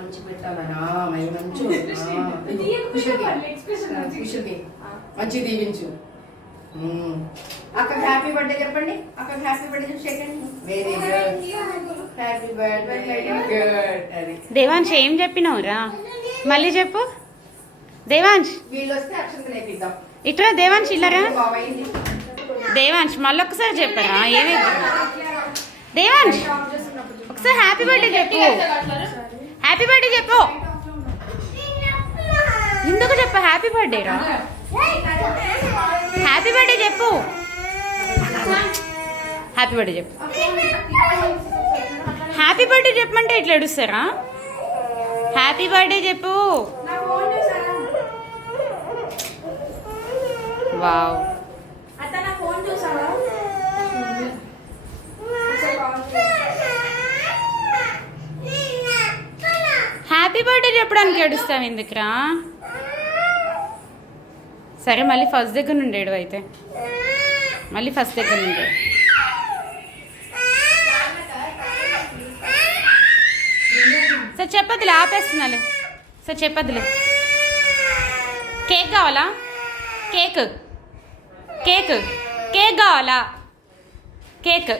మంచి పెట్టాలనా మంచి మంచి దీవించు. అక్క హ్యాపీ బర్త్డే చెప్పండి. అక్క happy birthday second. Very good. Happy birthday. Very good. Devansh ఏం చెప్పినావురా? మళ్ళీ చెప్పు. దేవాంశ్ వీళ్ళు వస్తే అక్షంతలు వేపిద్దాం. ఇట్రా దేవాంశ్, ఇల్లరా. దేవాంశ్ మళ్ళొకసారి చెప్పరా ఏమైంది? దేవాంశ్ ఒకసారి హ్యాపీ బర్త్డే చెప్పు. హ్యాపీ బర్త్డే చెప్పు. ఎందుకు చెప్పు హ్యాపీ బర్త్డే రా? హ్యాపీ బర్త్డే చెప్పు. హ్యాపీ బర్త్డే చెప్పు. హ్యాపీ బర్త్డే చెప్పమంటే ఇట్లా ఏడుస్తారా? హ్యాపీ బర్త్డే చెప్పు. వావ్. హ్యాపీ బర్త్డే చెప్పడానికి ఏడుస్తావు ఎందుకురా? సరే మళ్ళీ ఫస్ట్ దగ్గర నుండి ఏడు అయితే. మళ్ళీ ఫస్ట్ దగ్గర నుండి. సార్ చెప్పదులే, ఆపేస్తున్నాలే. సార్ చెప్పదులే. కేక్ కావాలా? కేక్ కేక్ కేక్ కావాలా? కేక్